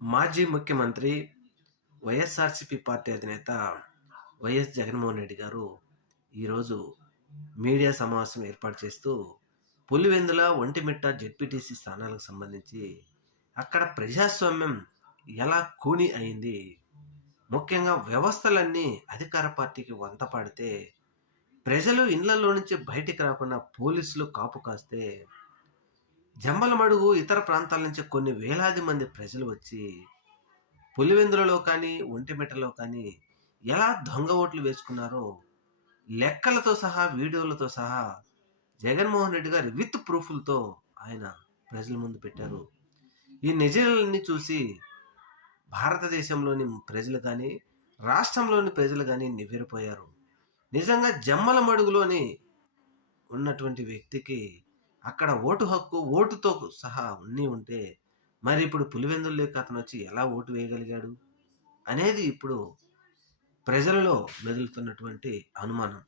మాజీ ముఖ్యమంత్రి వైఎస్ఆర్సీపీ పార్టీ అధినేత వైఎస్ జగన్మోహన్ రెడ్డి గారు ఈరోజు మీడియా సమావేశం ఏర్పాటు చేస్తూ పులివెందుల, ఒంటిమిట్ట జెడ్పీటీసీ స్థానాలకు సంబంధించి అక్కడ ప్రజాస్వామ్యం ఎలా కూని అయింది, ముఖ్యంగా వ్యవస్థలన్నీ అధికార పార్టీకి వంత పాడితే ప్రజలు ఇళ్లలో నుంచి బయటికి రాకుండా పోలీసులు కాపు కాస్తే జమ్మలమడుగు ఇతర ప్రాంతాల నుంచి కొన్ని వేలాది మంది ప్రజలు వచ్చి పులివెందులలో కానీ ఒంటిమిట్టలో కానీ ఎలా దొంగ ఓట్లు వేసుకున్నారో లెక్కలతో సహా వీడియోలతో సహా జగన్మోహన్ రెడ్డి గారు విత్ ప్రూఫ్లతో ఆయన ప్రజల ముందు పెట్టారు. ఈ నిజాలన్నీ చూసి భారతదేశంలోని ప్రజలు కానీ రాష్ట్రంలోని ప్రజలు కానీ నివ్వెరపోయారు. నిజంగా జమ్మలమడుగులోని ఉన్నటువంటి వ్యక్తికి అక్కడ ఓటు హక్కు ఓటుతో సహా ఉన్ని ఉంటే మరి ఇప్పుడు పులివెందుల్లోకి అతను వచ్చి ఎలా ఓటు వేయగలిగాడు అనేది ఇప్పుడు ప్రజలలో మెదులుతున్నటువంటి అనుమానం.